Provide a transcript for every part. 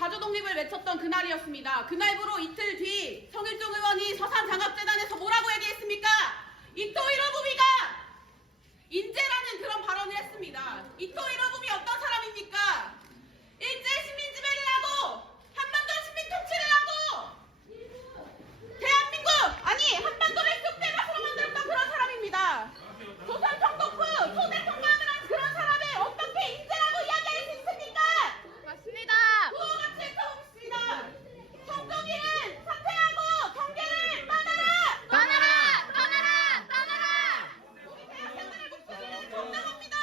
자주 독립을 외쳤던 그날이었습니다. 그날부로 이틀 뒤 성일종 의원이 서산장합재단에서 뭐라고 얘기했습니까? 이토 히로부미가 인재라는 그런 발언을 했습니다. 이토 히로부미 어떤 사람입니까? 일제 시민 지배를 하고 한반도 시민 통치를 하고 대한민국 아니 한반도를 쑥대밭으로 만들었던 그런 사람입니다. 조선 총독府초대 통감을 한 그런 사람을 어떻게 인재라고 이야기할 수 있습니까? 맞습니다. 구호같이 외쳐봅시다. 성종이는 사퇴하고 경계를 떠나라! 떠나라! 떠나라! 떠나라! 우리 대학생들의 목소리를 정당합니다.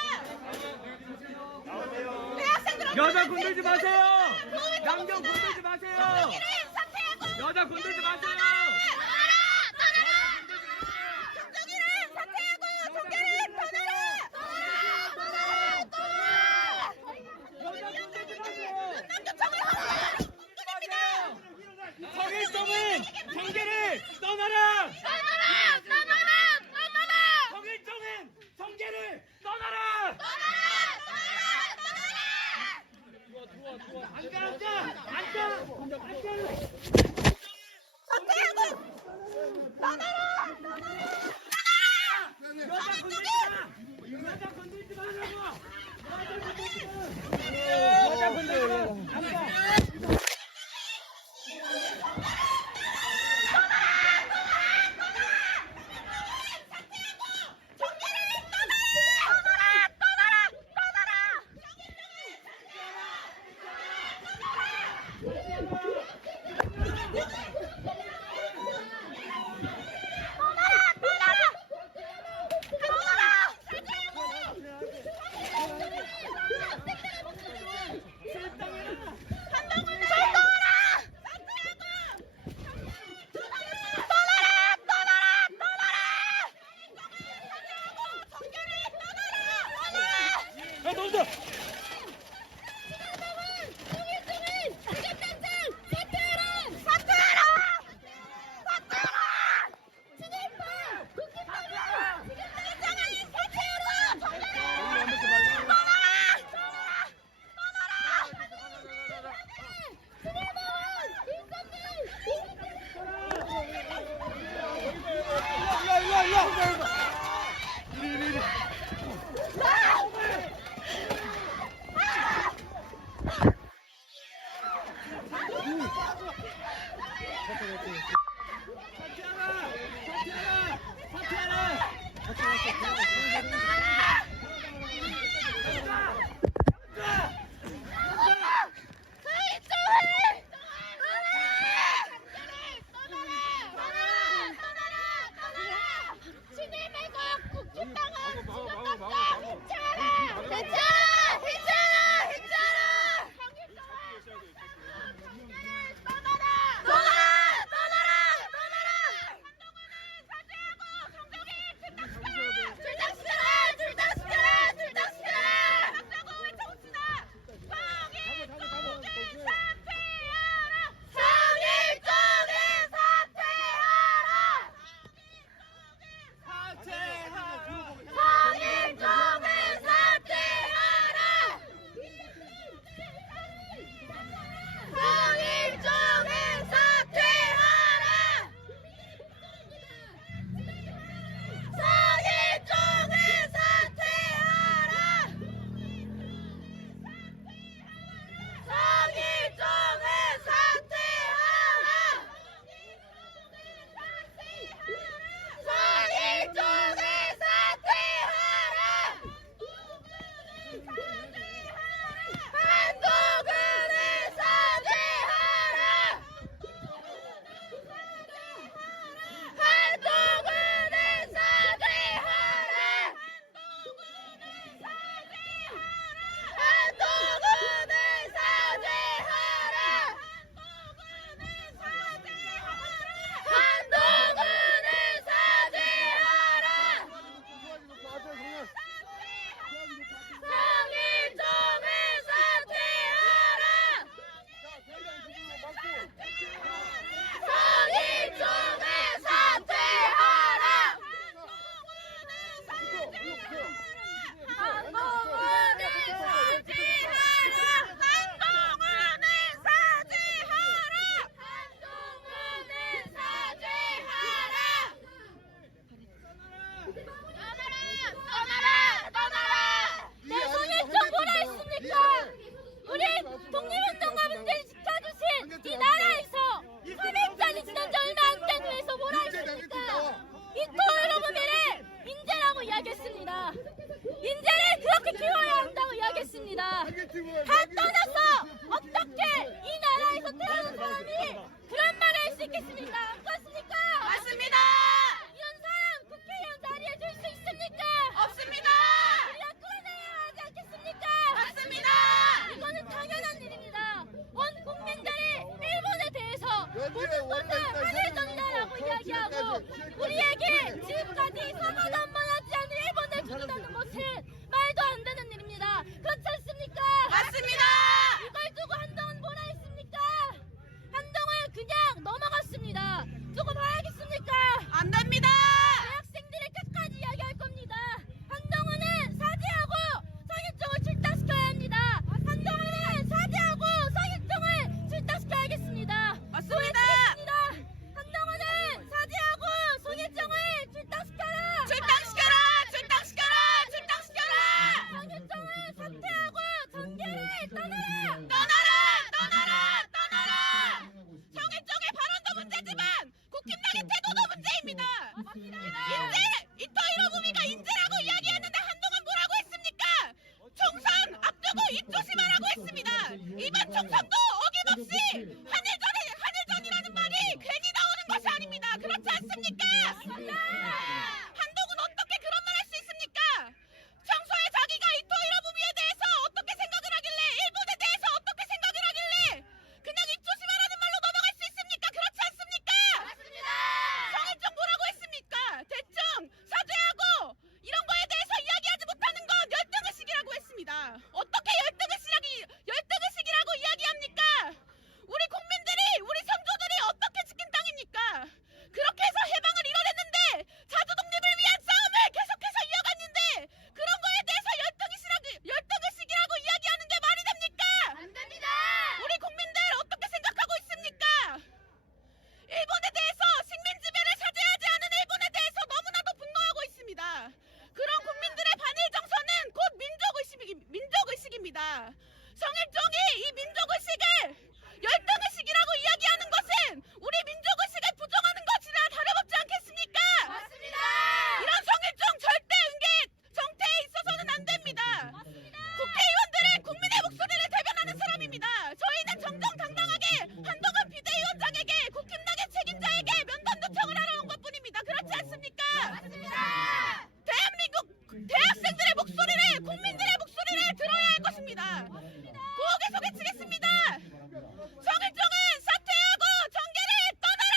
대학생들 여자 건들지 마세요. 남녀 건들지 마세요. 성종이는 사퇴하고 여자 건들지 마세요. 성종이는 사퇴하고 경계를 떠나라! 성일종은 경계를 떠나라. 성일종은 경계를 떠나라. 여자 건들지 말라고. 여자 건들지 마. 너무 사퇴하라! 한일전이라는 말이 괜히 나오는 것이 아닙니다. 그렇지 않습니까? 한동훈 어떻게 그런 말 할 수 있습니까? 평소에 자기가 이토 히로부미에 대해서 어떻게 생각을 하길래, 일본에 대해서 어떻게 생각을 하길래 그냥 이토시마라는 말로 넘어갈 수 있습니까? 그렇지 않습니까? 맞습니다. 성일종 뭐라고 했습니까? 대충 사죄하고 이런 거에 대해서 이야기하지 못하는 건 열등의식이라고 했습니다. 어떻게 열등의식이라고 이야기합니까? 우리 국민들이, 우리 선조들이 어떻게 지킨 땅입니까? 그렇게 해서 해방을 이뤄냈는데 자주 독립을 위한 싸움을 계속해서 이어갔는데 그런 거에 대해서 열등의식이라고 이야기하는 게 말이 됩니까? 안 됩니다. 우리 국민들 어떻게 생각하고 있습니까? 일본에 대해서 식민 지배를 사죄하지 않은 일본에 대해서 너무나도 분노하고 있습니다. 그런 국민들의 반일 정서는 곧 민족의식입니다. 성일종이 이 민족의식을 열등의식이라고 이야기하는 것은 우리 민족의식을 부정하는 것이나 다름없지 않겠습니까? 맞습니다. 이런 성일종 절대 응계 정태에 있어서는 안 됩니다. 국회의원들은 국민의 목소리를 대변하는 사람입니다. 저희는 정정당당하게 한동훈 비대위원장에게 국힘당의 책임자에게 면담 요청을 하러 온 것뿐입니다. 그렇지 않습니까? 맞습니다. 대한민국 대학생들의 목소리를, 국민들의 목소리를 들어야 할 것입니다. 구호계 소개치겠습니다. 성일종은 사퇴하고 정계를 떠나라!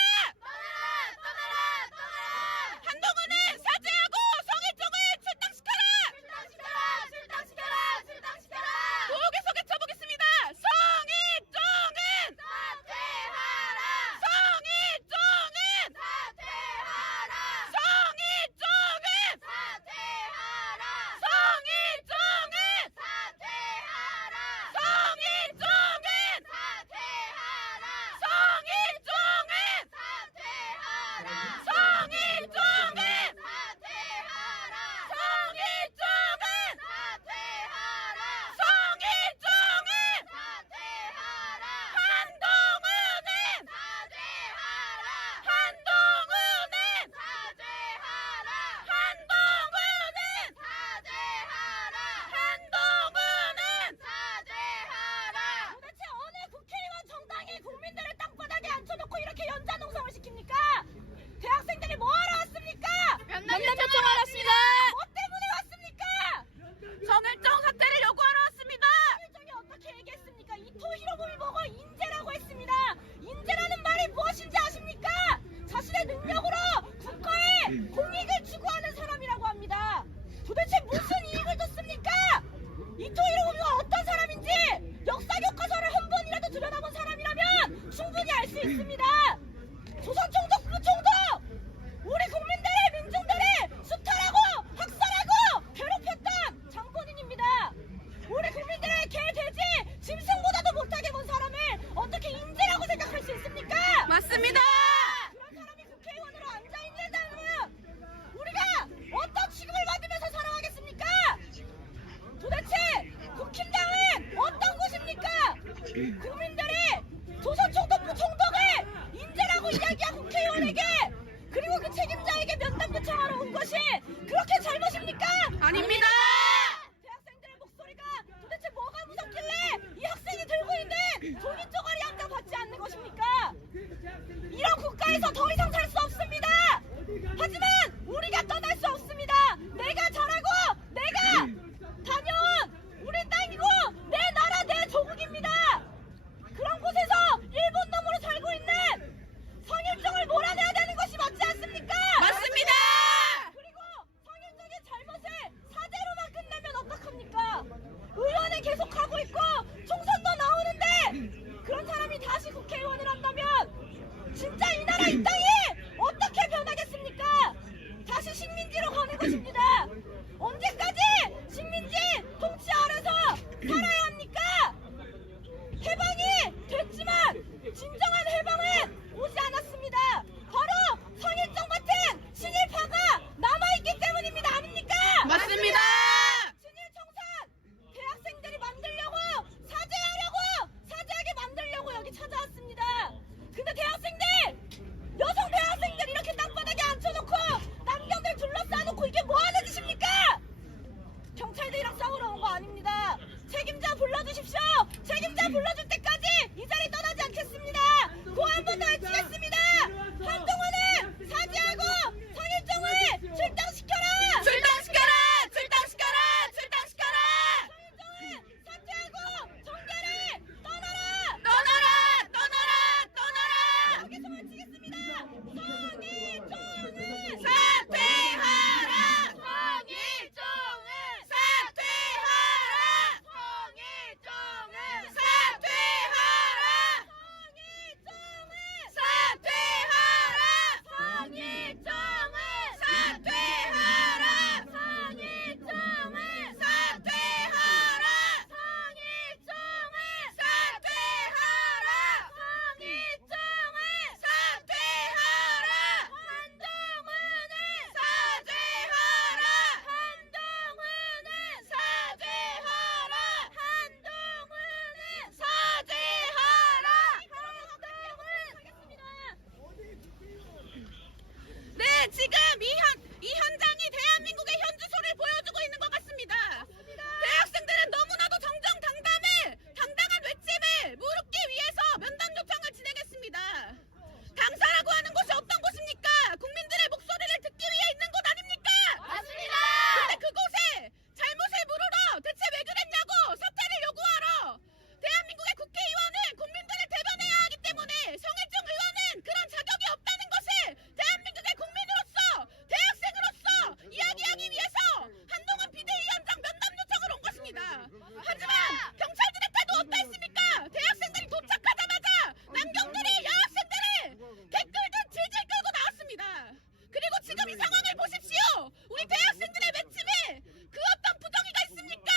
떠나라. 한동훈은 사죄하고 성일종을 출당시켜라! 출당시켜라. 구호계 소개쳐보겠습니다. 성일종은! 사퇴하라. 성일종은! 사퇴하라. 성일종은! 사퇴하라. 성일종은! 사퇴하라. 성일종은! 사퇴하라. 성일종은! 사퇴하라. 성일종은! 사퇴하라. 성일종은! 사퇴하라. 성일종은! 사퇴하라. 한동훈은! 사죄하라. 한동훈은! 사죄하라. 한동훈은! 사죄하라. 한동훈은! 사죄하라. 도대체 어느 국회의원 정당이 국민들을 땅바닥에 앉혀놓고 이렇게 연좌농성을 시킵니까? 대학생들이 뭐하러 왔습니까? 면담 요청하러 왔습니다. 뭐 때문에 왔습니까? 성일종 사퇴를 요구하러 왔습니다. 실정이 어떻게 얘기했습니까? 이토 히로부미 보고 인재라고 했습니다. 인재라는 말이 무엇인지 아십니까? 자신의 능력으로 국가에 공익을 추구하는 사람이라고 합니다. 도대체 무슨 이익을 줬습니까? 이토 히로부미가 어떤 사람인지 역사 교과서를 한 번이라도 들여다본 사람이라면 충분히 알 수 있습니다. 조선 총독, 부총독, 우리 국민들의 민중들을 수탈하고 학살하고 괴롭혔던 장본인입니다. 우리 국민들의 개, 돼지, 짐승보다도 못하게 본 사람을 어떻게 인재라고 생각할 수 있습니까? 맞습니다. 그런 사람이 국회의원으로 앉아있는다면 우리가 어떤 취급을 받으면서 살아가겠습니까? 도대체 국힘당은 어떤 곳입니까? 국민들이 조선 총독, 부총독을 인재라고 이야기한 국회의원에게 그리고 그 책임자에게 면담 요청하러 온 것이 그렇게 잘못입니까? 아닙니다. 대학생들의 목소리가 도대체 뭐가 무섭길래 이 학생이 들고 있는 종이 쪼가리 한 장 받지 않는 것입니까? 이런 국가에서 더 이상 살 수 없습니다. 하지만 우리가 떠날 수 없습니다. 내가 잘하고 내가 다녀온 우리 땅이고 내 나라 내 조국입니다. 그런 곳에서 일본 놈으로 살고 있는 성일종을 몰아내야 되는 것이 맞지 않습니까? 맞습니다. 그리고 성일종의 잘못을 사죄로만 끝내면 어떡합니까? 의원을 계속하고 있고 총선도 나오는데 그런 사람이 다시 국회의원을 한다면 진짜 이 나라 이 땅이 어떻게 변하겠습니까? 다시 식민지로 가는 것입니다. 언제까지 식민지 통치 아래서 살아야 합니까? 해방이 됐지만 진정한 해방은 오지 않았습니다. 바로 성일종 같은 친일파가 남아있기 때문입니다. 아닙니까? 맞습니다. 친일청산 대학생들이 만들려고 사죄하게 만들려고 여기 찾아왔습니다. 근데 대학생들, 여성 대학생들 이렇게 땅바닥에 앉혀놓고 남경들 둘러싸놓고 이게 뭐하는 짓입니까? 경찰들이랑 싸우러 온 거 아닙니다. 책임자 불러주십시오. 책임자 불러줄 때까지 이 자리 떠나지 않겠습니다. 지금 이 현장이 대한민국의 현주소를 보여주고 있는 것 같습니다. 대학생들은 너무나도 당당한 외침을 무릅기 위해서 면담 요청을 진행했습니다. 당사라고 하는 곳이 어떤 곳입니까? 국민들의 목소리를 듣기 위해 있는 곳 아닙니까? 맞습니다. 근데 그곳에 잘못을 물으러 대체 왜 그랬냐고 사퇴를 요구하러 대한민국의 국회의원은 국민들을 대변해야 하기 때문에 성일종 의원은 그런 자격이 없다는 것을 대한민국의 국민으로서 대학생으로서 이야기하기 위해서 한동훈 비대위원장 면담 요청을 온 것입니다. 하지만 경찰들의 태도 어떠했습니까? 대학생들이 도착하자마자 남경들이 여학생들을 댓글들 질질 끌고 나왔습니다. 그리고 지금 이 상황을 보십시오. 우리 대학생들의 외침에 그 어떤 부정의가 있습니까?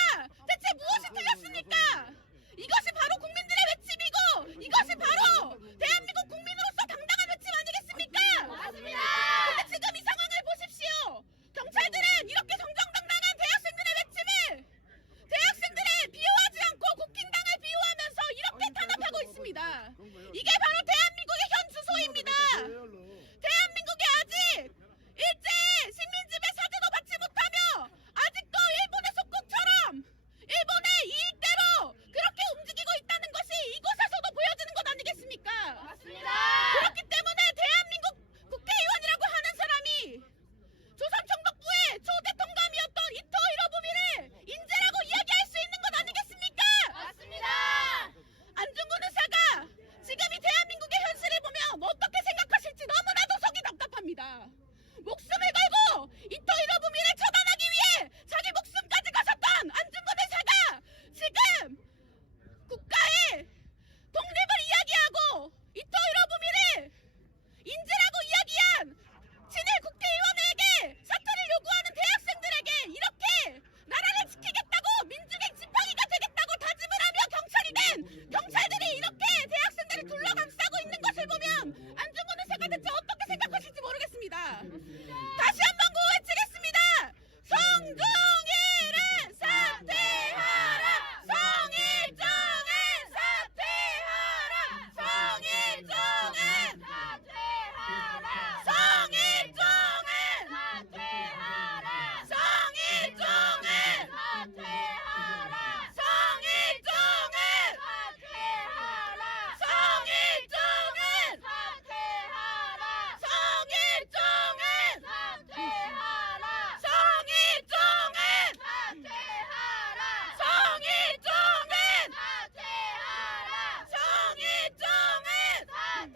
대체 무엇이 틀렸습니까? 이것이 바로 국민들의 외침이고 이것이 바로 대한민국 국민으로서 당당한 외침 아니겠습니까? 맞습니다. 근데 지금 이 상황을 보십시오. 경찰들은 이렇게 정정당당한 대학생들의 외침을 대학생들을 비호하지 않고 국힘당을 비호하면서 이렇게 탄압하고 있습니다. 이게 바로 대한민국의 현 주소입니다. 대한민국이 아직 일제의 식민지배 사죄도 받지 못하며 아직도 일본의 속국처럼 일본의 이익대로 그렇게 움직이고 있다는 것이 이곳에서도 보여지는 것 아니겠습니까? 맞습니다. 그렇기 때문에 대한민국 국회의원이라고 하는 사람이 조선총독부의 초대 통감이었던 이토 히로부미를 인재라고 이야기할 수 있는 것 아니겠습니까? 맞습니다. 안중근 의사가 지금 이 대한민국의 현실을 보면 어떻게 생각하실지 너무나도 속이 답답합니다. 목숨을 걸고 이토 히로부미를 처단하기 위해 자기 목숨까지 가셨던 안중근 의사가 지금 국가의 독립을 이야기하고 이토 히로부미를 인재라고 이야기한 친일 국회의원에게 사퇴를 요구하는 대학생들에게 이렇게 나라를 지키겠다고 민주행 지팡이가 되겠다고 다짐을 하며 경찰이 된 경찰들이 이렇게 대학생들을 둘러감싸고 있는 것을 보면 안중근 의사가 대체 어떻게 생각하실지 모르겠습니다. 다시 한번 구호외치겠습니다. 성종일은 사퇴하라. 성일종은 사퇴하라. 성일종은 사퇴하라. 성일종은 사퇴하라. 성일종은 사퇴하라. 성일종은 사퇴하라. 성일종은 사퇴하라. 성일종은 사퇴하라. 성일종은 사퇴하라. 성일종은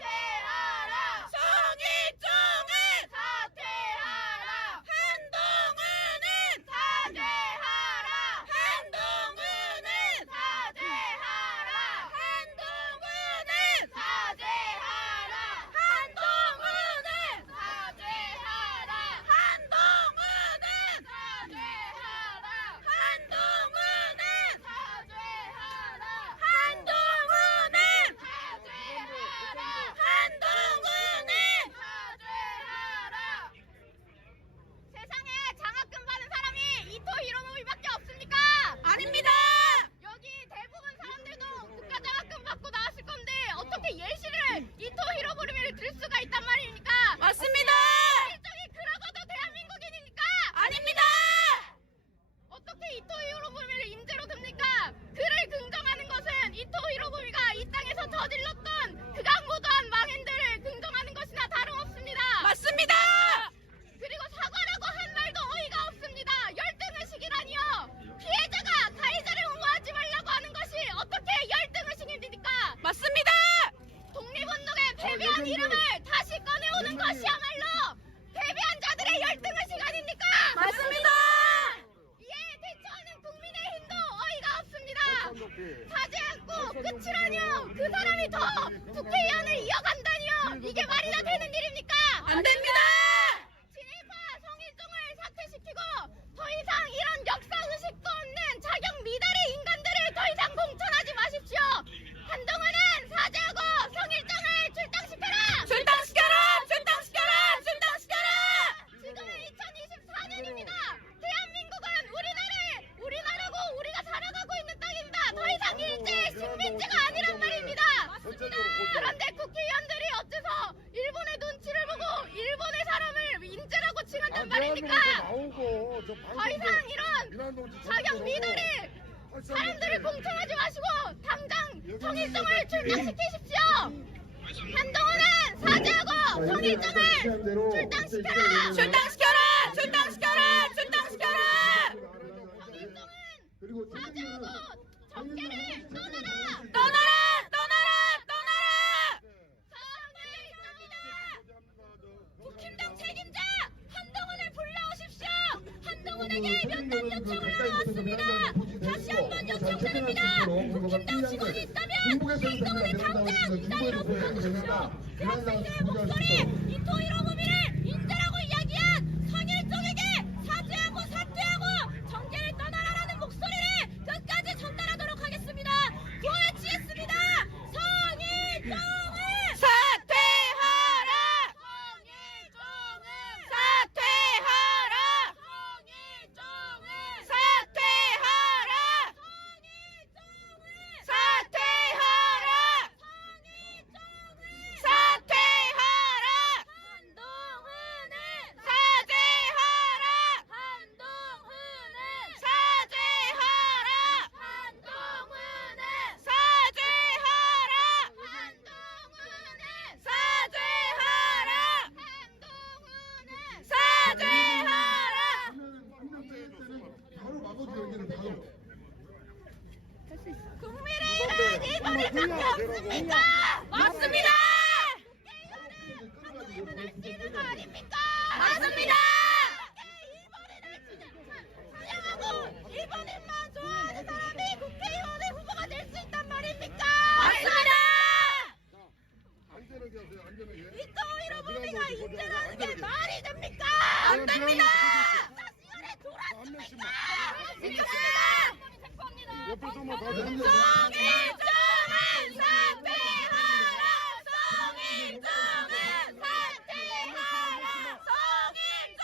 사퇴하라. 성일종은 사퇴하라. 성일종은 사퇴하라. 한동훈은 사퇴하라. 한동훈은 사퇴하라. 한동훈은 사퇴하라. 한동훈은 사퇴하라. 한동훈은 사퇴하라. 한동훈은 사퇴하라. 한동훈은 사퇴하라. 한동훈은 사퇴하라. 세상에 장학금 받은 사람이 이토 히로부미밖에 없습니까? 아닙니다. 여기 대부분 사람들도 국가 장학금 받고 나왔을 건데 어떻게 예시를 이토 히로부미를 들 수가 있단 말입니까? 맞습니다. 일종이 그러고도 대한민국인입니까? 아닙니다. 어떻게 이토 히로부미를 인재로 듭니까? 그를 긍정하는 것은 이토 히로부미가 이 땅에서 저질렀던 극악무도한 망행들을 긍정하는 것이나 다름없습니다. 맞습니다. 그리고 사과라고 한 말도 어이가 없습니다. 열등의식이라니요. 피해자가 가해자를 옹호하지 말라고 하는 것이 어떻게 열등의식입니까? 맞습니다. 독립운동에 패배한 이름을 다시 꺼내오는 것이야말로 패배한 자들의 열등의식 아닙니까? 맞습니다. 이에 대처하는 국민의힘도 어이가 없습니다. 사죄 않고 끝이라뇨. 그 사람이 더 국회의원을 이어간다니요. 이게 말이나 되는 일입니까? 안 됩니다. 친일파 성일종을 사퇴시키고 더 이상 이런 역사의식도 없는 자격 미달의 인간들을 더 이상 공천하지 마십시오. 한동훈은 사죄하고 성일종을 출당시켜라. 출당시켜라. 출당시켜라. 출당시켜라. 지금은 2024년입니다. 대한민국은 우리나라고 우리가 살아가고 있는 땅입니다. 더 이상 일제의 식민지가 아니란 말입니다. 그런데 국회의원들이 어째서 일본의 눈치를 보고 일본의 사람을 성일종을 출당시키십시오. 한동훈은 사죄하고 성일종을 출당시켜라. 출당시켜라! 출당시켜라! 출당시켜라! 성일종은 사죄하고 정계를 떠나라. 떠나라! 떠나라! 떠나라! 성일종이다. 국힘당 책임자 한동훈을 불러오십시오. 한동훈에게 면담 요청을 나왔습니다. 다시 한번 요청드립니다. 국힘당 직원이 있다면 한동훈을 당장 이자리로 불러주십시오. 대학생들의 목소리 이토 히로부미를 인재라고 이야기한 성일종에게 사죄하고 사퇴하고 정계를 떠나라라는 목소리를 끝까지 전달하도록 하겠습니다. 구호외치겠습니다. 성일종을 사퇴하라! 성일종을 사퇴하라! 성일종을 사퇴하라! 사퇴하라! 사퇴하라! 한동훈은 사죄하라! 한동훈은 사죄하라! 한동훈은 사죄하라! 한동훈은 사죄하라! 한동훈은 사죄하라! 바로 막아줘 여기는 바로. 국민의힘은 이번에 밖에 없습니까? 맞습니다! 말씀은 아닙니까? 맞습니다! 사랑하고 일본인만 좋아하는 사람이 국회의원의 후보가 될 수 있단 말입니까? 맞습니다! 안전하게 하세요 안전하게. 이토 히로부미가 인재라는 게 말이 됩니까? 안 됩니다! 시간에 돌았습니까? 옆에서만 다 되는 성일종은 사퇴하라! 성일종은 사퇴하라! 성일종은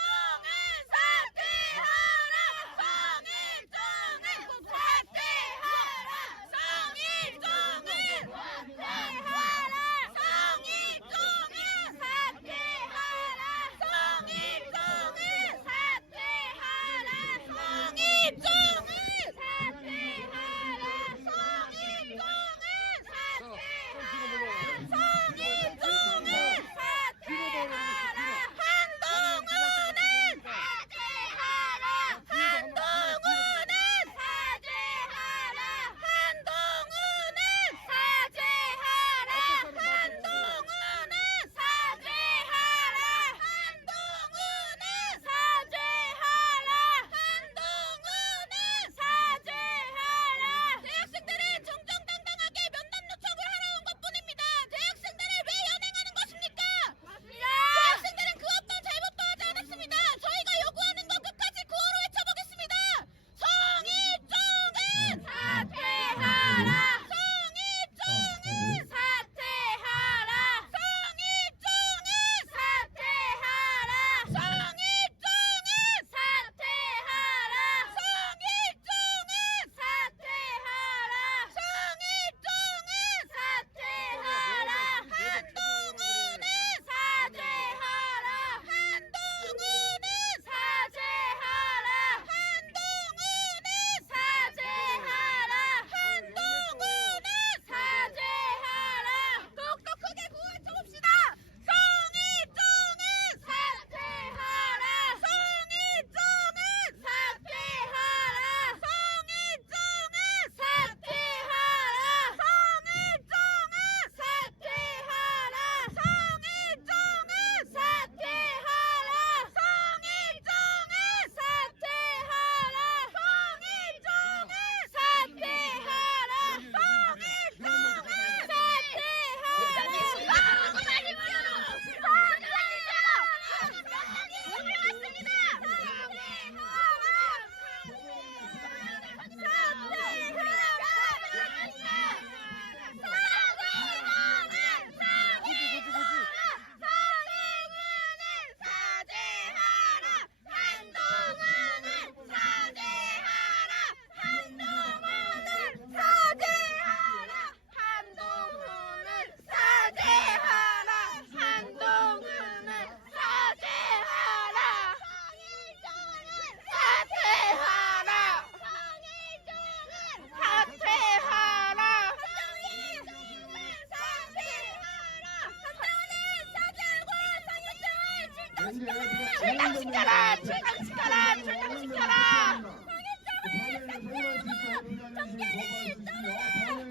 출당시켜라! 출당시켜라! 출당시켜라!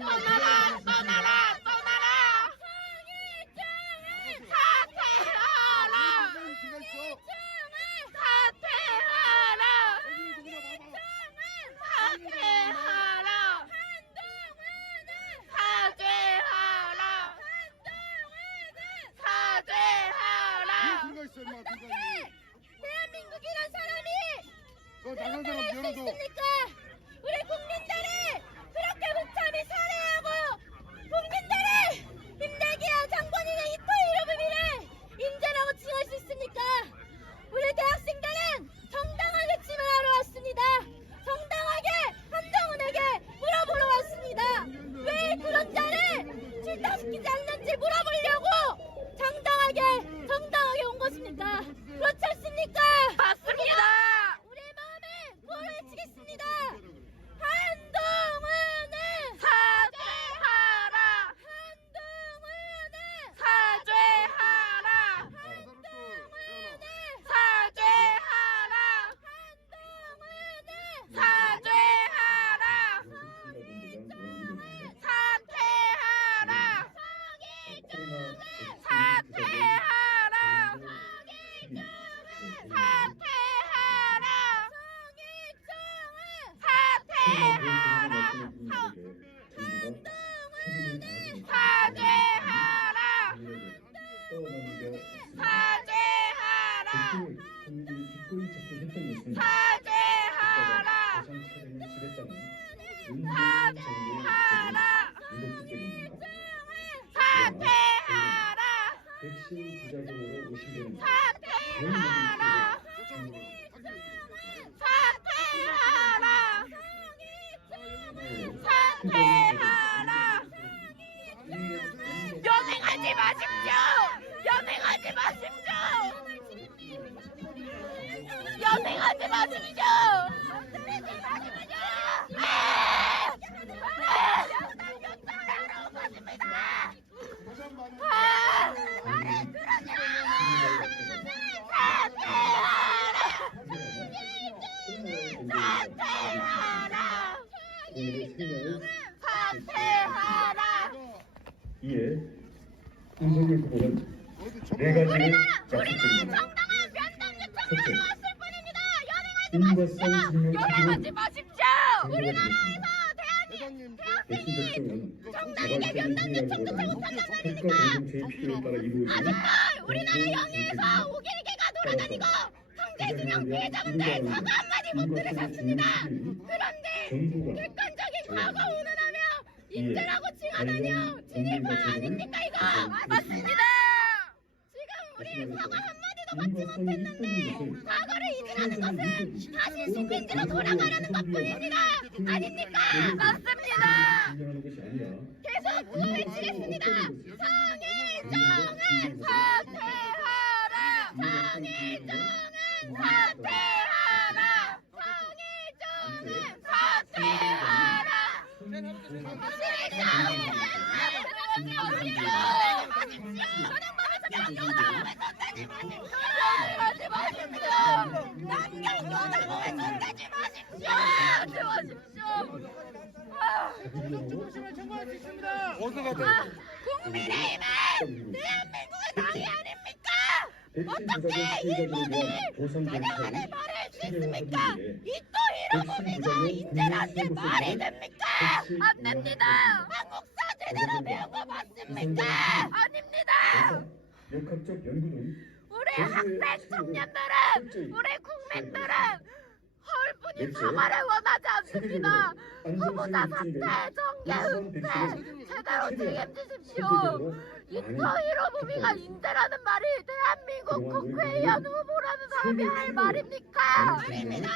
떠나라! 떠나라! 떠나라! 사퇴하라! 사퇴하라! 사퇴하라! 사죄하라! 사죄하라! 대한민국이란 사람이 너 나간 사람 할수 열어줘. 있습니까? 우리 국민들을 그렇게 무참히 살해하고 국민들을 힘들게 한 장본인의 이토 히로부미를 인재라고 칭할 수 있습니까? 우리 대학생들은 정당하게 치마하러 왔습니다. 정당하게 한동훈에게 물어보러 왔습니다. 왜 그런 자를 출당시키지 않는지 물어보려고 정당하게 온 것입니까? 그렇지 않습니까? 맞습니다! 우리의 마음에 불을 외치겠습니다. 한동훈은 사죄하라! 한동훈은 사죄하라! 사죄하라! 사죄하라! 사퇴하라! 사퇴하라! 사퇴하라! 사죄하라! 사죄하라! 사죄하라! 사죄하라! 사퇴하라! 백신 부작용으로 의심되는 사퇴하라! 사퇴하라! 사퇴하라! 연행하지 마십시오! 연행하지 마십시오! 연행하지 마십시오! 연행하러 것입니다! 사퇴하라! 사퇴하라! 이에 윤석열 후보는 네 가지를 약속드립니다. 정당한 변당 첫째, 요청하러 왔을 뿐입니다. 인과성 증명 연행하지 기준을 마십시오. 우리나라에서 회장님 백신 접종은 자발적인 행위라기보다는 국가 공동체의 필요에 따라 이루어지는 우리나라 영해에서 오길개가 돌아다니고 성대진영 피해자분들 사과 한마디 못 들으셨습니다. 그런데 정부가 객관적인 과거 운운하며 인재라고 칭하다니요. 진일파 아닙니까 이거? 맞습니다. 지금 우리 사과 한마디도 받지 못했는데 과거를 잊으라는 것은 다시 식민지로 돌아가려는 것뿐입니다. 아닙니까? 맞습니다. 인정하는 것이 아니라 계속 구호해치겠습니다. 성일정은 사퇴하라. 성일정은 사퇴하라. 성일정은 사퇴하라. 하지 마십시오. 남경도당에 손대지 마십시오. 하지 마십시오. 어디서 갔다? 국민의힘은 대한민국의 당이 아닙니까? 백신 어떻게 부작용 피해자들에 대한 일본이 보상 사냥하는 절차를 말을 할 수 체결하기 있습니까? 위해 이또 히로부미가 인재란 게 말이 됩니까? 안 됩니다. 한국사 제대로 배운 거 맞습니까? 아닙니다. 역학적 연구 등 우리 학생 청년들은 우리 국민들은 헐뿐인 사과를 원하지 않습니다. 후보자 사퇴, 정계 은퇴 제대로 책임지십시오. 이토 히로부미가 인재라는 말이 대한민국 국회의원 후보라는 사람이 할 말입니까? 아닙니다.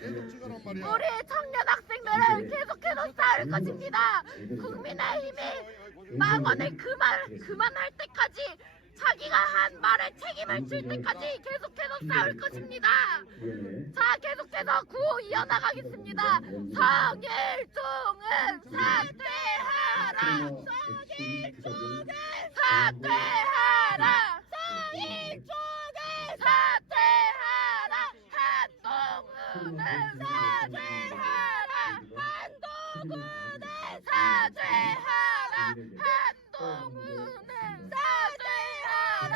계속 찍어란 말이야. 우리 청년 학생들은 계속해서 싸울 것입니다. 국민의힘이 망언을 그만할 때까지 자기가 한 말에 책임을 질 때까지 계속해서 싸울 것입니다. 자, 계속해서 구호 이어나가겠습니다. 성일종은 사퇴하라. 성일종은 사퇴하라. 성일종은 사퇴하라. 한동훈은 사죄하라. 한동훈은 사죄하라. 한동훈은 사죄하라.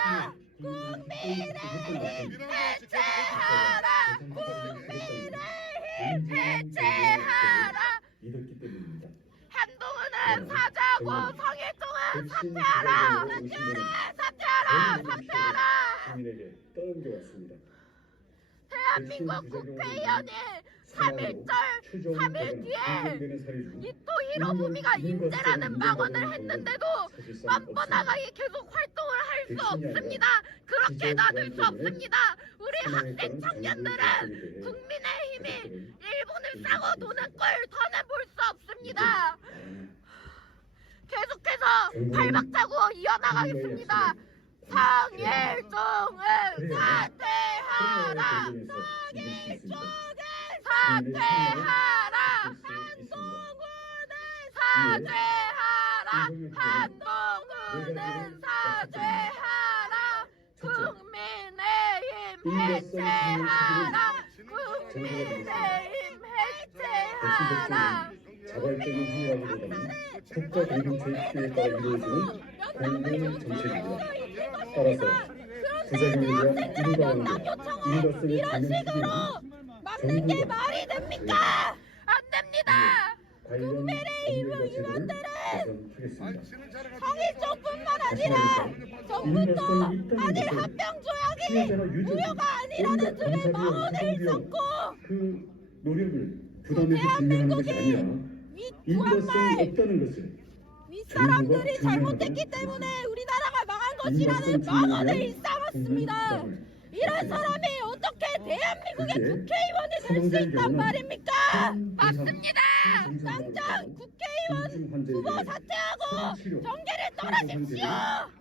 국민의힘 해체하라. 국민의힘 해체하라. 믿었기 때문입니다. 한동훈은 사죄하고 성일종은 사퇴하라. 사퇴하라. 사퇴하라. 국민에게 떠넘겨왔습니다. 대한민국 국회의원이 3일 뒤에 이토 히로부미가 인재라는 망언을 했는데도 뻔뻔하게 계속 활동을 할 수 없습니다. 그렇게 놔둘 수 없습니다. 우리 학생 청년들은 국민의힘이 일본을 싸고 도는 꼴 더는 볼 수 없습니다. 계속해서 발박차고 이어나가겠습니다. 성일종은 사퇴하라. 사퇴하라. 한동훈은 사죄하라. 한동훈은 사죄하라. 국민의힘 해체하라. 국민의힘 해체하라. 자발적인 행위라기보다는 국가 공동체의 필요에 따라 이루어지는 공공 정책입니다. 따라서 부작용에 대한 인과관계, 인과성의 이런 식으로 막는 게 말이 됩니까? 안 됩니다. 국민의힘 의원들은 개선하겠습니다. 성일종뿐만 아니라 전부터 아들 합병 조약이 무효가 아니라는 등의 망언을 썼고 그 노력을 부담해서 진행하는 것이 아니라 인과성이 없다는 것을 윗사람들이 잘못했기 때문에 우리나라가 망한 것이라는 망언을 일삼았습니다. 이런 사람이 어떻게 대한민국의 국회의원이 될 수 있단 말입니까? 맞습니다. 당장 국회의원 후보 사퇴하고 정계를 떠나십시오.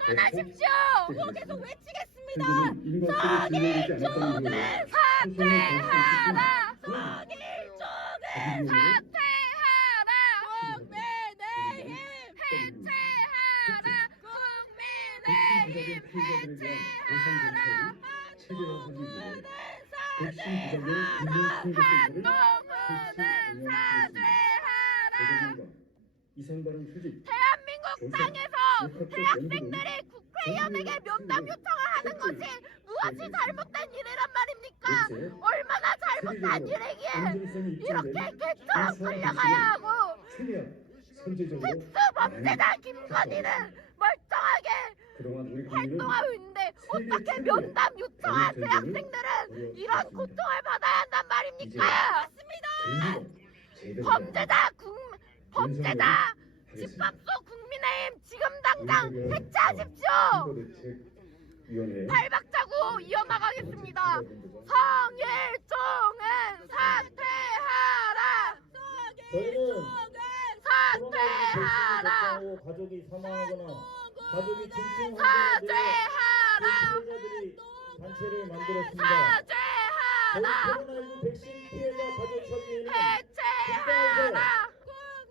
떠나십시오. 계속 외치겠습니다. 성일종은 사퇴하라. 성일종은 사퇴하라. 국민의힘 해체하라. 국민의힘 해체하라. 한동훈은 사죄하라. 한동훈은 사죄하라. 이상발언 수집 대한민국 땅에서 대학생들이 국회의원에게 면담 요청을 하는 것이 무엇이 잘못된 일이란 말입니까? 얼마나 잘못한 일이기에 이렇게 개처럼 끌려가야 하고 최대한 선제적으로 특수범죄자 김건희는 멀쩡하게 그동안 우리 국민은 활동하고 있는데 어떻게 면담 요청한 대학생들은 이런 고통을 받아야 한단 말입니까? 맞습니다. 범죄자 집합소 국민의힘 지금 당장 해체하십시오. 위원회 발박차고 이어나가겠습니다. 성일종은 사퇴하라. 저희는 사퇴하라. 가족이 사망하거나 가족이 중증 사죄하라. 피해자들이 단체를 만들었습니다. 사죄하라. 코로나19 백신 피해자 가족 협의회는 해체하라.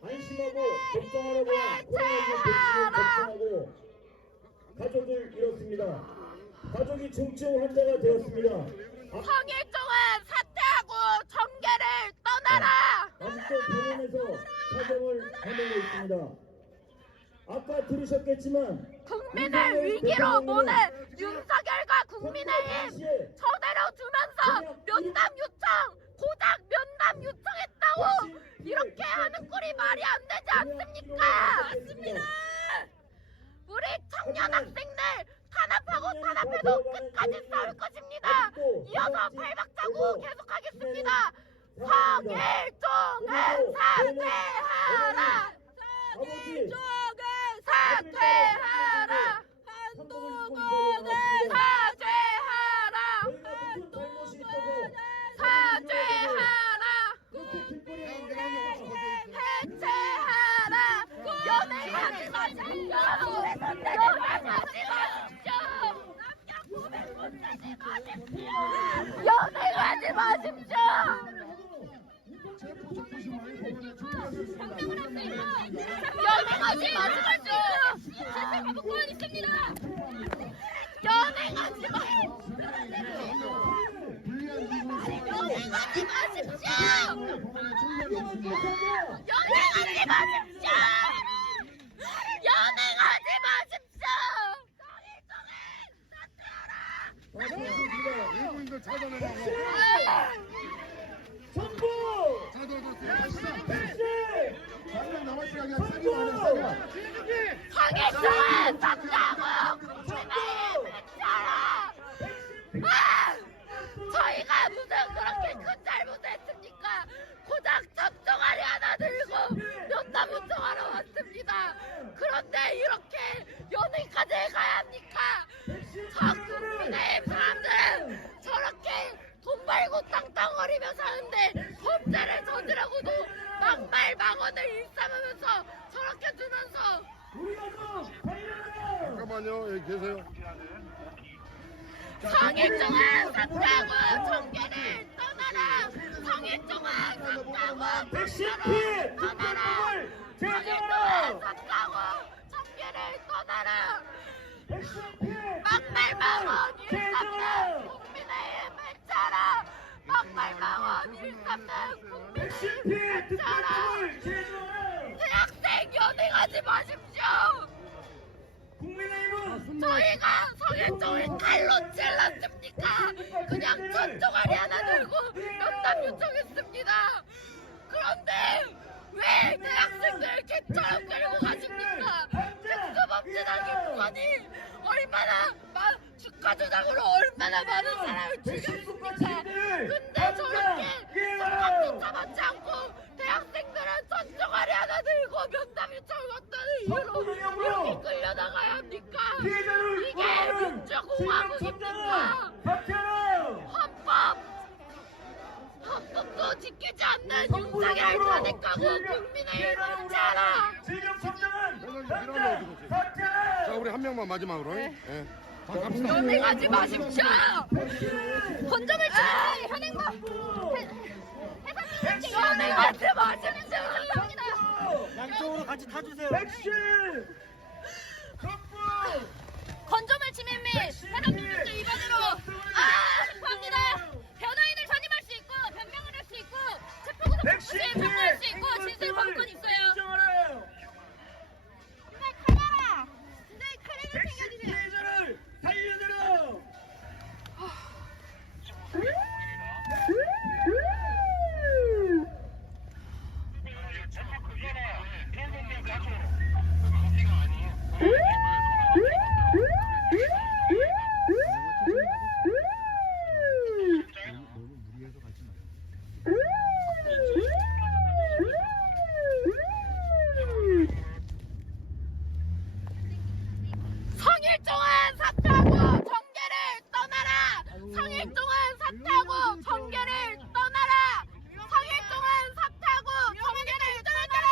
안심하고 걱정하라고 한 코로나19 백신을 접종하고 가족을 잃었습니다. 가족이 중증 환자가 되었습니다. 성일종은 사퇴하고 정계를 떠나라. 아직도 병원에서 사정을 하고 있습니다. 아까 들으셨겠지만 국민을 위기로 모는 윤석열과 국민의힘 저대로 두면서 면담 요청, 고작 면담 요청했다고 이렇게 하는 꼴이 말이 안 되지 않습니까? 맞습니다. 우리 청년 학생들 탄압하고 탄압해도 끝까지 싸울 것입니다. 이어서 발박차고 계속하겠습니다. 성일종은 사퇴하라. 성일종은 사퇴하라. 한동훈은 사죄하라. 사죄하라. 해체하라. 연행하지 마십시오. 연행하지 마십시오. 연행하지 마십시오. 제가 법권 있습니다. 연행하지 마십시오. 연행하지 마십시오! 연행하지 마십시오! 연행하지 마십시오! 외국인들 찾아내라고. 정부 찾아줬어요. 백신 장난 남았으니까 그냥 사기만 해, 사기만. 상해증은 샀다고! 국민의힘 차라! 저희가 무슨 그렇게 큰 잘못을 했습니까? 고작 접종아리 하나 들고 면담 요청하러 왔습니다. 그런데 이렇게 연행까지 가야 합니까? 저 국민의힘 사람들은 저렇게 돈 벌고 땅땅거리며 사는데 범죄를 저지르고도 막말 망언을 일삼으면서 저렇게 두면서 우리가 좀 살려라. 잠깐만요, 여기 계세요. 성일종은 샀다고 청계를 떠나라. 성일종은 샀다고 백신 청계를 피해 떠나라. 특별법을 성일종은 제정하라. 샀다고 청계를 떠나라. 백신 피해 막말 망언 제정하라. 일삼는 국민의힘을 차라. 막말 망언 일삼는 백신 국민의힘을 피해 차라. 특별법을 제정하라. 대학생 연행하지 마십시오. 국민의힘은 저희가 성일종을 칼로 찔렀습니까? 그냥 전종아리 하나 들고 면담 요청했습니다. 그런데 왜 대학생들 개처럼 끌고 가십니까? 특수범죄당 입건이 얼마나 주가 조작으로 얼마나 많은 사람을 죽였습니까? 근데 저렇게 똑같은 잡았지 않고 대학생들은 전종아리 하나 들고 면담 요청을 왔다는 이유로 이렇게 끌려나가야 합니까? 피해자를 이게 구하는 민주공화국입니까? 박찬호 헌법도 지키지 않는 윤석열 탄핵하고 국민의힘을 차라. 지금 청장은 회장님, 박찬호 자, 우리 한 명만 마지막으로. 예. 자, 갑시다. 연행하지 마십시오. 건전을 치는 현행범 연행하지 마십시오. 양쪽으로 같이 타주세요. 백신 정부 건조물 침해 및 해당민주주의 위반으로 합니다. 변호인을 선임할 수 있고 변명을 할 수 있고 체포구속 백신 시 청구할 수 있고 진술 범권이 있어요. 인정하라. 근데 칼라라. 근데 칼을 백신 챙겨주세요. 피해자를 살려내라. 성일종은 샀다고 정계를 떠나라. 성일종은 샀다고 정계를 떠나라. 성일종은 샀다고 정계를 떠나라.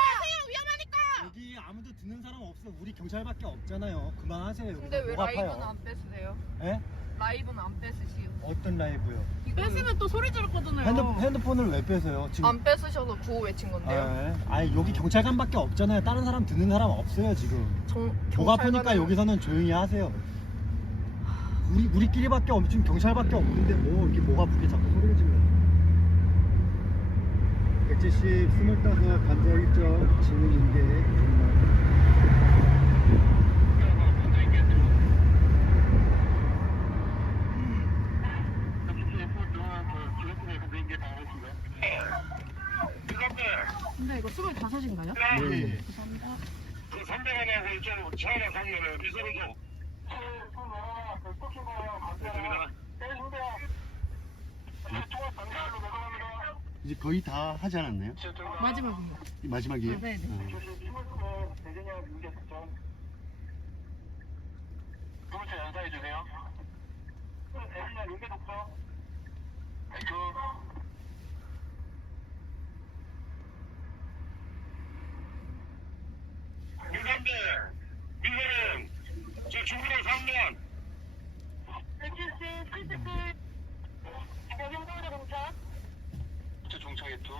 위험하니까. 여기 아무도 듣는 사람 없어. 우리 경찰밖에 없잖아요. 그만하세요. 여기서 근데 왜 목 라이브는 아파요. 안 뺏으세요? 예? 라이브는 안 뺏으시오. 어떤 라이브요? 뺏으면 또 소리 지를 거잖아요. 핸드폰을 왜 빼세요? 지금. 안 뺏으셔서 구호 외친 건데요. 예. 아니 여기 경찰관밖에 없잖아요. 다른 사람 듣는 사람 없어요 지금. 목 아프니까 경찰관은- 여기서는 조용히 하세요. 우리끼리밖에 없 지금 경찰밖에 없는데 뭐 이렇게 목 아프게 자꾸 소리를 질러. 170, 25, 관저 1점, 진행 인계. 근데 이거 25인가요? 네. 그 선배관하고 좀 차이가 가면은 비서를 좀. 이제 거의 다 하지 않았나요? 마지막입니다. 마지막이에요? 네네. 두분째 연사해 주세요. 대신에 윤계 독서. 민선배, 민선은 저 중국에 3년. 170, 70, 경상도에 공차. 저 종착에 투.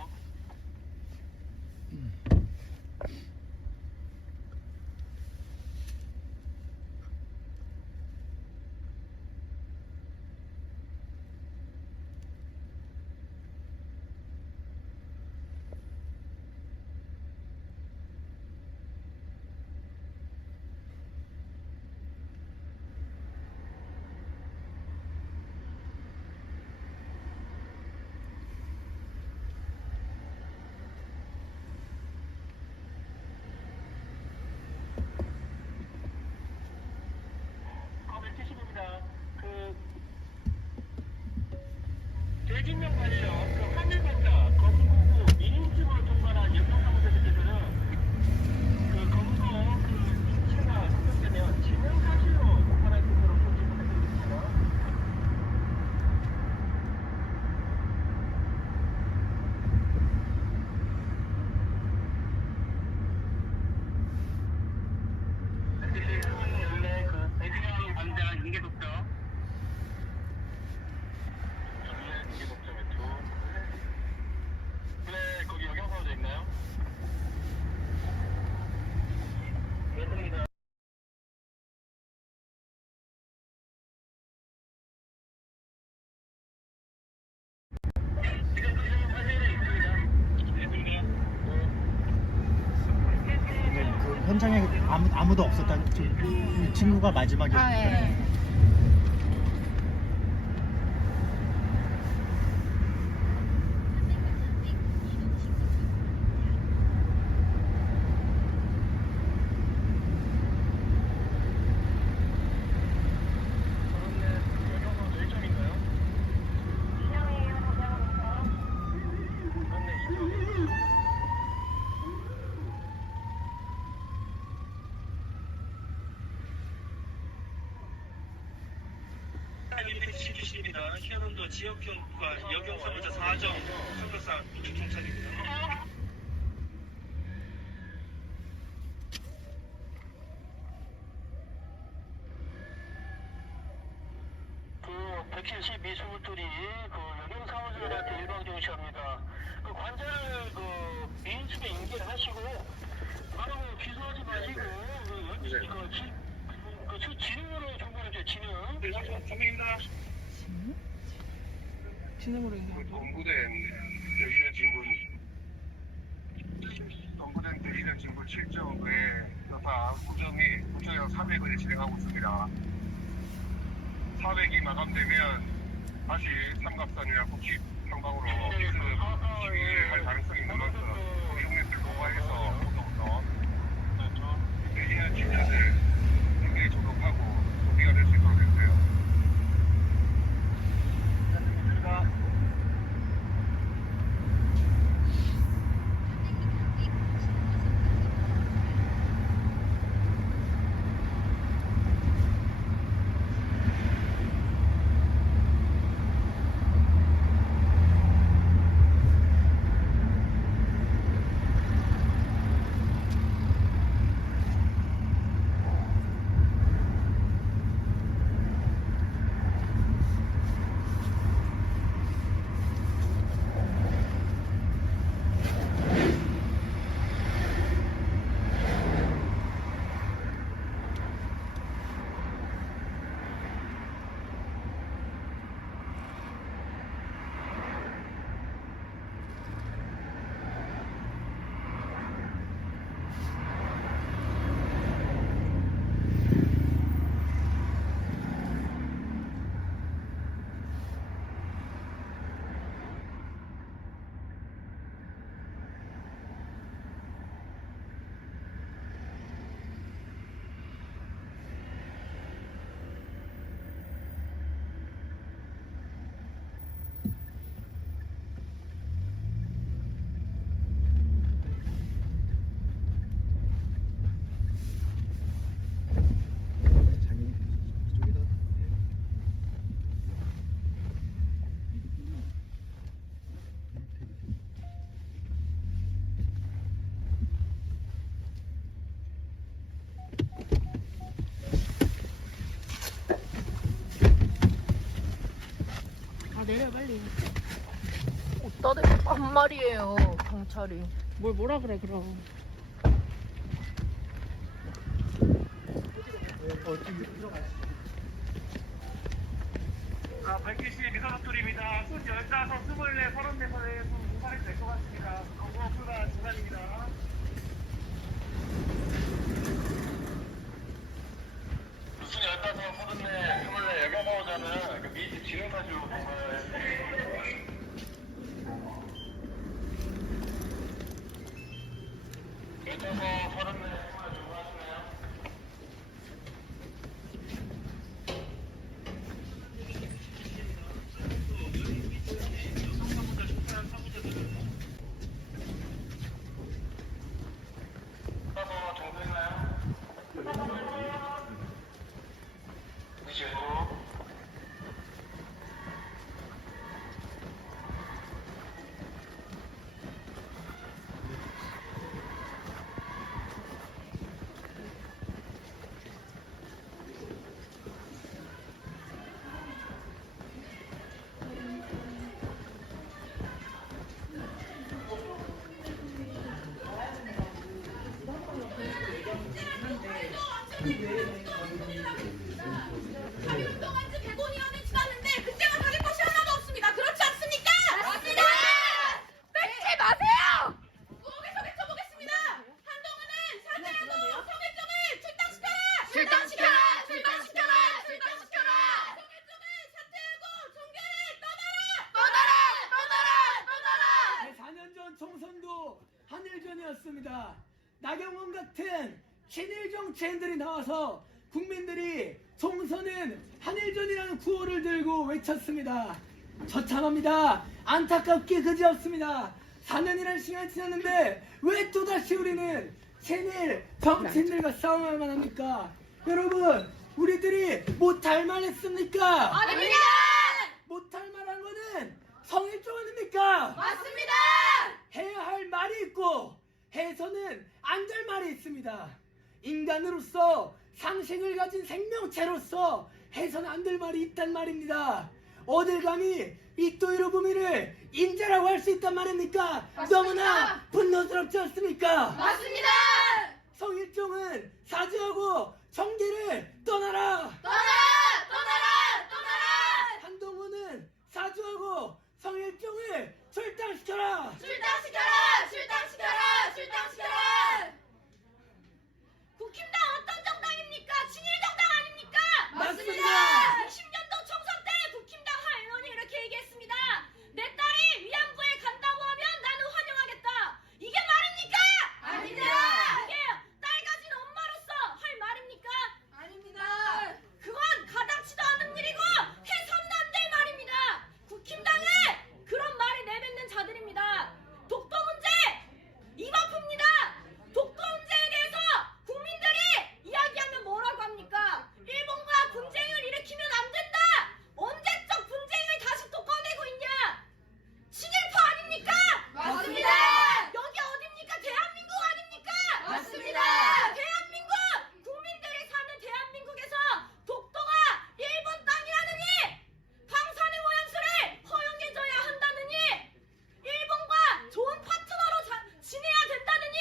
50명 관련 그 화물공사 검거구 민인증으로 통과한 영농사무소들께서는 그 검거 그 인체가 선정되면 진행 사실로 통과할 수 있도록 조치를 해드리겠습니다. 원래 그 배경 관장 인계독점 인계독점 외투 네 거기 영양사무소 있나요? 그렇습니다. 지금 사진에 있습니다. 근데 그 현장에 아무도 없었다. 지금 이 친구가 마지막에. 주십니다. 현원도 지역경과 여경사무소 4정 성격상 주총차입니다. 그 172 수물들이 그 여경사무소한테 일방적으로 취합니다. 그 관자를 그 민수에 인계를 하시고 바로 기소하지 마시고 그 진흥으로 정보를 줘 진흥. 네, 선생님입니다. 진행으로 얘기하고. 동부된 대리는 진군 동부된 대리는 진군 7정 외에 여타 구정이 구조형 400을 진행하고 있습니다. 400이 마감되면 다시 삼갑산이나 국지 상방으로 시위를 할 가능성이 있는 만큼 우리 형님들 고발해서 보도부터 대리는 진짜들 여기에 조독하고 소비가 될 수 있도록 해주세요. 내려 빨리. 어디다 대고 한 말이에요 경찰이. 뭐라 그래 그럼. 자, 120 미사doctor입니다. 숫 15, 24, 34선에 무사히 될 것 같습니다. 검거 불가 중단입니다. 숫 15, 34, 24 여경사무소는 그 미지 진흥사주 공부를 15, 34 준비하시나요? 8년 동안 105년이 지났는데 그때와 다를 것이 하나도 없습니다. 그렇지 않습니까? 맞습니다. 뺏지 마세요. 부엌에서 외쳐보겠습니다. 한동훈은 사죄하고 성일종을 출당시켜라! 출당시켜라. 출당시켜라. 출당시켜라. 성일종을 사퇴하고 종교를 떠나라! 떠나라. 떠나라. 4년 전 총선도 한일전이었습니다. 나경원 같은 친일정 체인들이 나와서 국민들이 총선은 한일전이라는 구호를 들고 외쳤습니다. 처참합니다. 안타깝게 그지없습니다. 4년이라는 시간이 지났는데 왜 또다시 우리는 친일 정치인들과 싸움할만 합니까? 여러분, 우리들이 못할 말 했습니까? 아닙니다. 못할 말한 거는 성일종 아닙니까? 맞습니다. 해야 할 말이 있고 해서는 안 될 말이 있습니다. 인간으로서 상식을 가진 생명체로서 해서는 안 될 말이 있단 말입니다. 어딜 감히 이토 히로부미를 인재라고 할 수 있단 말입니까? 맞습니다. 너무나 분노스럽지 않습니까? 맞습니다. 성일종은 사죄하고 정계를 떠나라. 떠나라. 한동훈은 사죄하고 성일종을 출당시켜라. 출당시켜라. 국힘당 어떤 정당입니까? 친일정당 아닙니까? 맞습니다. 20년도 총선 때 국힘당 한 의원이 이렇게 얘기했습니다. 내 딸이 위안부에 간다고 하면 나는 환영하겠다. 이게 말입니까? 아닙니다. 이게 딸 가진 엄마로서 할 말입니까? 아닙니다. 그건 가당치도 않은 일이고 해서는 안 될 말입니다. 국힘당은 그런 말이 내뱉는 자들입니다. 독도 문제 입 아픕니다. 독도 문제에 대해서 국민들이 이야기하면 뭐라고 합니까? 일본과 분쟁을 일으키면 안 된다. 언제적 분쟁을 다시 또 꺼내고 있냐? 친일파 아닙니까? 맞습니다. 여기 어딥니까? 대한민국 아닙니까? 맞습니다. 대한민국 국민들이 사는 대한민국에서 독도가 일본 땅이라느니 방사능 오염수를 허용해줘야 한다느니 일본과 좋은 파트너로 지내야 된다느니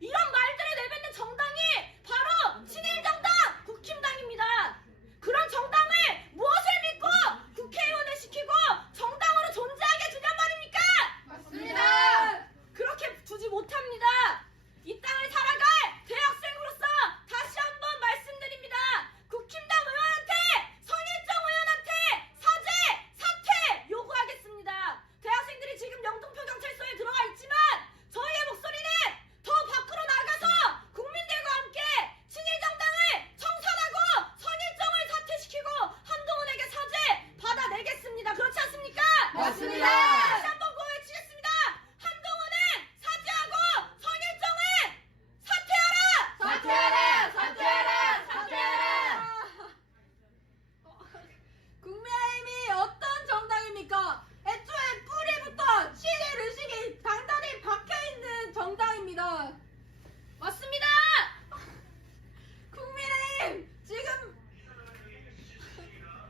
이런 말들을 내뱉는 정당이 바로 친일정당 국힘당입니다. 그런 정당을 무엇을 믿고 국회의원을 시키고 정당으로 존재하게 두냔 말입니까? 맞습니다. 그렇게 두지 못합니다. 이 땅을 살아갈 대학생으로서 다시 한번 말씀드립니다. 국힘당 의원한테 성일종 의원한테 사퇴 요구하겠습니다. 대학생들이 지금 영등포 경찰서에 들어가 있지만 저희의 목소리는 더 밖으로 나가서 국민들과 함께 친일정당을 청산하고 성일종을 사퇴시키고 한동훈에게 사죄 받아내겠습니다. 그렇지 않습니까? 맞습니다. 다시 한번 고해치겠습니다. 한동훈은 사죄하고 성일종은 사퇴하라. 사퇴하라. 국민의힘이 어떤 정당입니까? 애초에 뿌리부터 친일 의식이 단단히 박혀있는 정당입니다. 맞습니다. 국민의힘 지금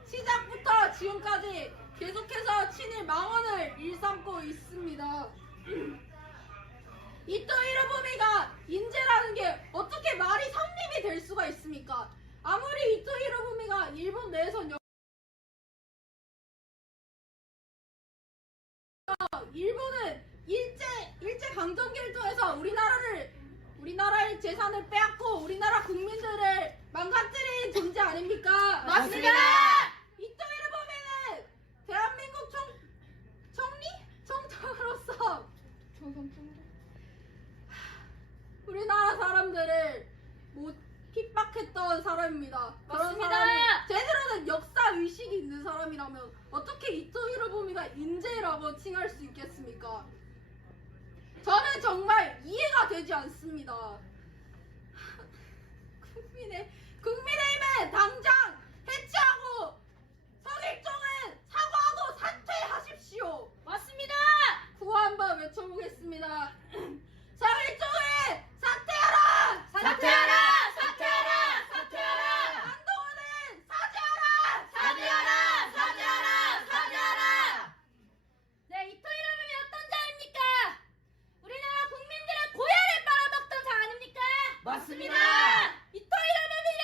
시작부터 지금까지 계속해서 친일 망언을 일삼고 있습니다. 이토 히로부미가 인재라는 게 어떻게 말이 성립이 될 수가 있습니까? 아무리 이토 히로부미가 일본 내에선 일본은 일제 강점기를 통해서 우리나라의 재산을 빼앗고 우리나라 국민들을 망가뜨린 존재 아닙니까? 맞습니다. 이토 히로부미는 대한민국 총장으로서 우리나라 사람들을 못 핍박했던 사람입니다. 그런 맞습니다. 사람이 제대로 된 역사 의식이 있는 사람이라면 어떻게 이토 히로부미가 인재라고 칭할 수 있겠습니까? 저는 정말 이해가 되지 않습니다. 국민의힘은 당장 해체하고 성일종은 사과하고 사퇴하십시오. 맞습니다. 구호 한번 외쳐보겠습니다. 성일종은 사퇴하라! 사퇴하라. 사퇴하라. 사퇴하라. 한동훈은 사죄하라! 사죄하라. 사죄하라. 사죄하라. 네, 이토 히로부미 어떤 자입니까? 우리나라 국민들의 고열을 빨아먹던 자 아닙니까? 맞습니다. 이토 히로부미를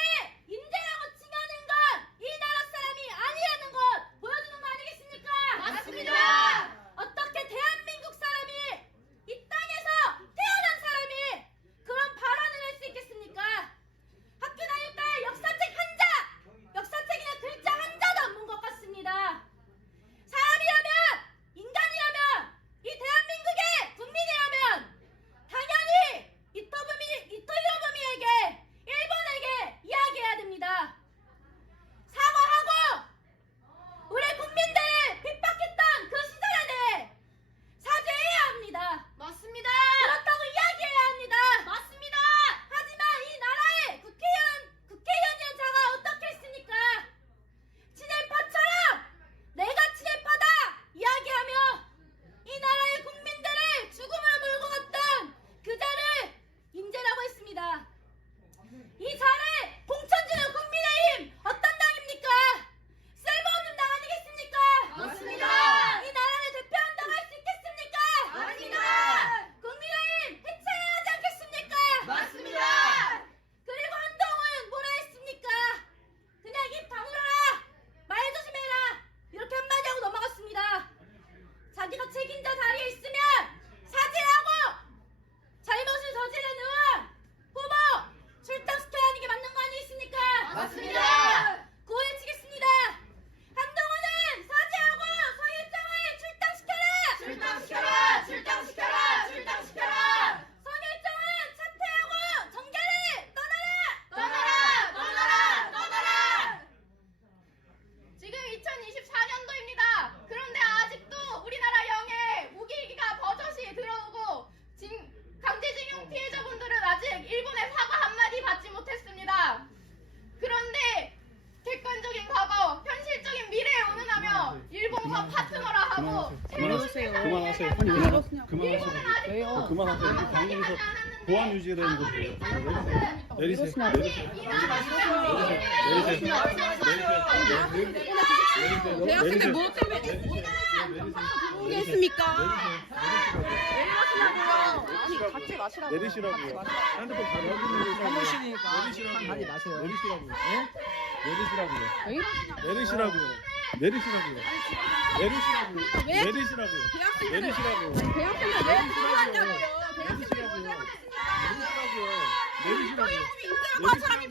맞습니다. 고해치겠습니다. 한동훈은 사죄하고 성일정을 출당시켜라. 출당시켜라! 출당시켜라! 출당시켜라! 성일정은 사퇴하고 정계를 떠나라. 떠나라! 떠나라! 떠나라! 지금 2024년도입니다. 그런데 아직도 우리나라 영해에 무기가 버젓이 들어오고 강제징용 피해자분들은 아직 일본의 사과 한마디 받지 못했습니다. 그런데 객관적인 과거, 현실적인 미래에 운운하며 일본과 파트너라 하고 그만하세요. 그만하세요. 아니 왜 그만하세요. 그만하세요. 방송에서 보안 유지라는 것이에요. 내리세요. 대학생들 뭐 때문에 모르겠습니까? 내리시라고요. 핸드폰 바로 사무실이니까 가지 마세요. 내리시라고요. 네? 내리시라고요. 내리시라고요. 내리시라고요. 내리시라고요. 내리시라고요. 대학생들 내리시라고요. 왜 들어왔냐고요? 내리시라고요. 내리시라고요. 인재라고 한 사람이